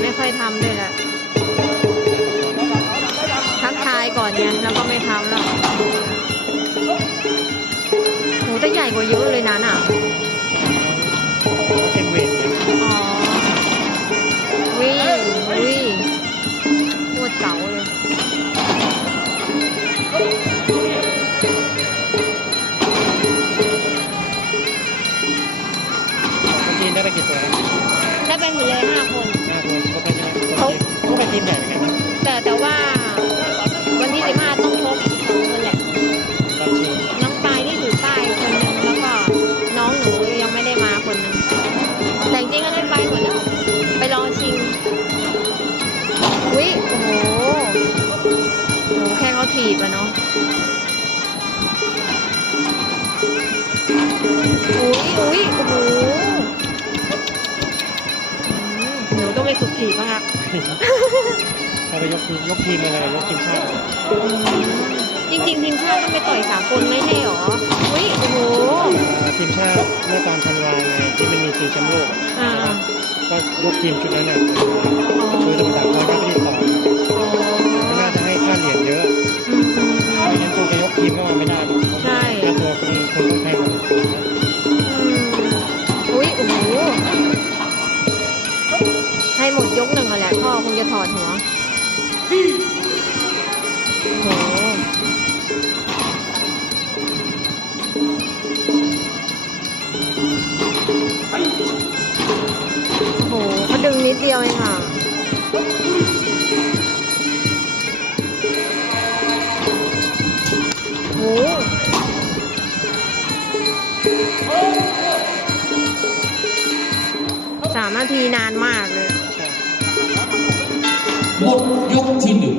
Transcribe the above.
ไม่ทำด้วยแหละทักทายก่อนไงแล้วก็ไม่ทำแล้วโหแต่ใหญ่กว่าเยอะเลยนะน่ะเขาเป็นเวทไงอ๋อวิ่งวิ่งโคตรเก๋าเลยเมื่อกี้ได้ไปกี่ตัวนะได้ไปหมดเลยห้า ก็ไปทีมใหญ่เหมือนกันนะแต่แต่ว่าวันที่สิบห้าต้องชกอีกสองคนแหละรอบชิงน้องปายที่ถือป้ายคนหนึ่งแล้วก็น้องหนูยังไม่ได้มาคนหนึ่งแต่จริงๆก็ได้ไปหมดแล้ว ไปรอชิงวิโอ้โหโหแค่เขาถีบอะเนาะอุ้ยอุ้ยโอ้โหอืมหนูต้องไปฝึกถีบบ้างอะ เขาไปยกทีมยกทีมอะไรยกทีมชาติจริงๆทีมชาติต้องไปต่อยสากลไม่ใช่หรออุ้ยโอ้โหอ่าทีมชาติเมื่อตอนธันวาไงที่มันมีชิงแชมป์โลกอ่าก็ยกทีมชุดนั้นน่ะ ให้หมดยกหนึ่งอะแหละพ่อคงจะถอดหัวโอ้โหโอ้โหเขาดึงนิดเดียวเองอะโอ้สามนาทีนานมากเลย หมดยกที่หนึ่ง